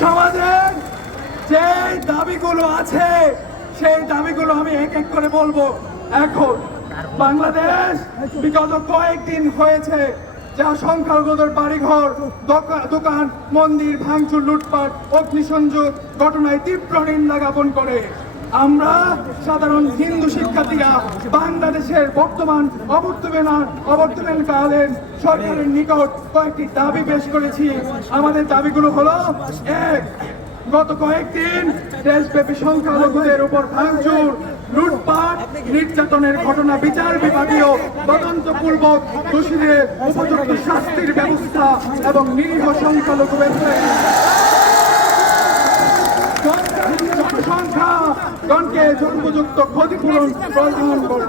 সমাজের যে দাবিগুলো আছে, সেই দাবিগুলো আমি এক এক করে বলব। এখন বাংলাদেশ বিগত কয়েকদিন হয়েছে, যা সংখ্যালঘুদের বাড়িঘর, দোকা- দোকান, মন্দির, ভাঙচুর, লুটপাট, অগ্নিসংযোগ ঘটনায় তীব্র নিন্দা জ্ঞাপন করে। আমরা সাধারণ হিন্দু শিক্ষার্থীরা বাংলাদেশের বর্তমান অবর্তমান কালের সরকারের নিকট কয়েকটি দাবি পেশ করেছি। আমাদের দাবিগুলো হলো, এক, গত কয়েকদিন দেশব্যাপী সংখ্যালঘুদের উপর ভাঙচুর, লুটপাট, নির্যাতনের ঘটনা বিচার বিভাগীয় তদন্তপূর্বক দোষীদের উপযুক্ত শাস্তির ব্যবস্থা এবং নিরীহ সংখ্যালঘু ব্যবসায়ী জনসংখ্যা গণকে উপযুক্ত ক্ষতিপূরণ প্রদান করা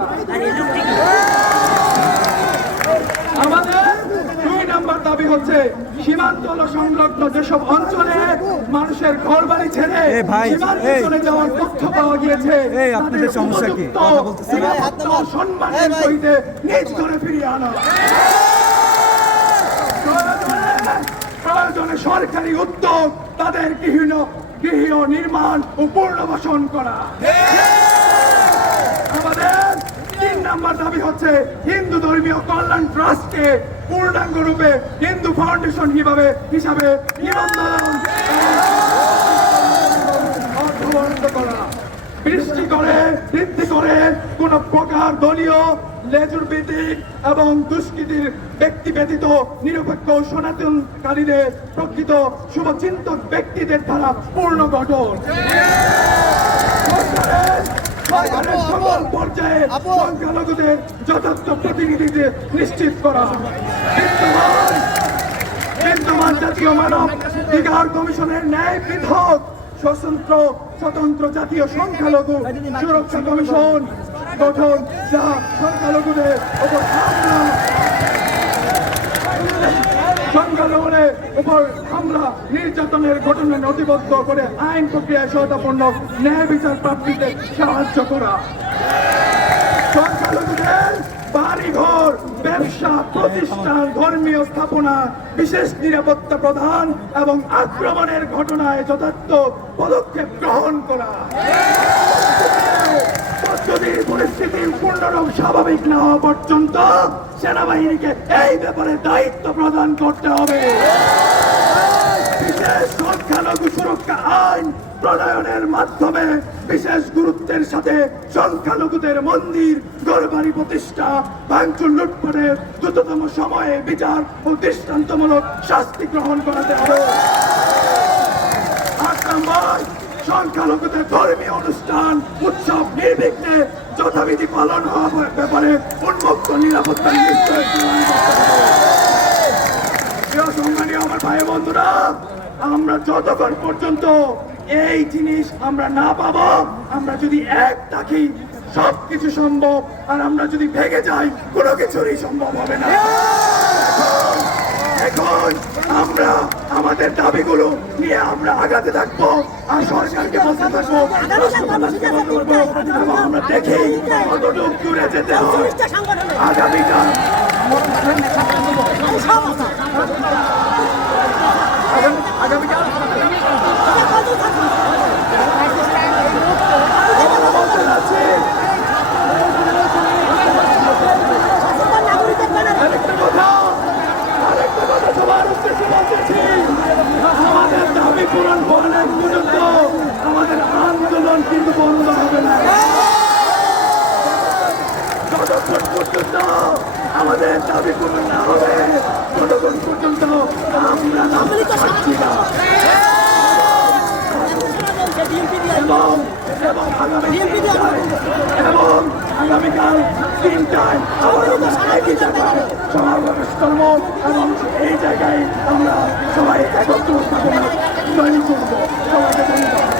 আমাদের দুই নম্বর দাবি হচ্ছে সীমান্ত সংলগ্ন যেসব অঞ্চলে মানুষের ঘর বাড়ি ছেড়ে সীমান্তে চলে যাওয়ার তথ্য পাওয়া গিয়েছে এই, আপনাদের সমস্যা কি? সম্মানের সহিত নিজ করে ফিরিয়ে আনা। প্রয়োজনে- সরকারি উদ্যোগ, তাদের গৃহীন গৃহ নির্মাণ ও পুনর্বাসন করা। আমাদের তিন নাম্বার দাবি হচ্ছে হিন্দু ধর্মীয় কল্যাণ ট্রাস্টকে পূর্ণাঙ্গ রূপে হিন্দু ফাউন্ডেশন হিসাবে হিসাবে নিবন্ধন বৃষ্টি করে বৃদ্ধি করে কোন প্রকার দলীয় এবং দুষ্কৃতির ব্যক্তি ব্যতীত নিরপেক্ষ সনাতনকারীদের প্রকৃত শুভচিন্তক ব্যক্তিদের দ্বারা পূর্ণ গঠন। সকল পর্যায়ে সংখ্যালঘুদের যথার্থ নিশ্চিত করা বিদ্যমান জাতীয় মানব অধিকার কমিশনের ন্যায় পৃথক, স্বতন্ত্র স্বতন্ত্র জাতীয় সংখ্যালঘু সুরক্ষা কমিশন গঠন নির্যাতনের নথিবদ্ধ করে আইন প্রক্রিয়ায় সহায়তাপূর্ণ প্রাপ্তিতে সাহায্য করা। বাড়িঘর, ব্যবসা, প্রতিষ্ঠান, ধর্মীয় স্থাপনা, বিশেষ নিরাপত্তা প্রদান এবং আক্রমণের ঘটনায় যথার্থ পদক্ষেপ গ্রহণ করা। পূর্ণরূপ স্বাভাবিক না হওয়া পর্যন্ত সেনাবাহিনীকে এই ব্যাপারে দায়িত্ব প্রদান করতে হবে। বিশেষ সংখ্যালঘু সুরক্ষা আইন প্রণয়নের মাধ্যমে বিশেষ গুরুত্বের সাথে সংখ্যালঘুদের মন্দির গড়বাড়ি প্রতিষ্ঠা, ভাঙচুর লুটপাটের দ্রুততম সময়ে বিচার ও দৃষ্টান্তমূলক শাস্তি গ্রহণ করাতে হবে। সংখ্যালঘুদের ধর্মীয় অনুষ্ঠান, উৎসব নির্বিঘ্নে যথাবিধি পালন হওয়ার ব্যাপারে উন্মুক্ত, নিরাপত্তা সম্মানীয় আমার ভাই বন্ধুরা, আমরা যতক্ষণ পর্যন্ত এই জিনিস আমরা না পাবো, আমরা যদি এক থাকি, সবকিছু সম্ভব। আর আমরা যদি ভেঙে যাই, কোনো কিছুরই সম্ভব হবে না। এখন আমরা আমাদের দাবিগুলো নিয়ে আমরা আগাতে থাকব আর সরকারকে বলতে থাকব এবং আমরা দেখি কতটুকু দূরে যেতে আগামীকাল আগামীকাল পূরণ হওয়ার পর্যন্ত আমাদের আন্দোলন কিন্তু বন্ধ হবে না। যতক্ষণ পর্যন্ত আমাদের দাবি পূরণ না হবে। ততক্ষণ পর্যন্ত আমরা নামতে পারছি না। এবং এবং আগামী আগামীকাল তিনটায় একই জায়গায় সমাবেশ করব। এবং এই জায়গায় আমরা সবাই একত্র 生意做不做看我这生意咋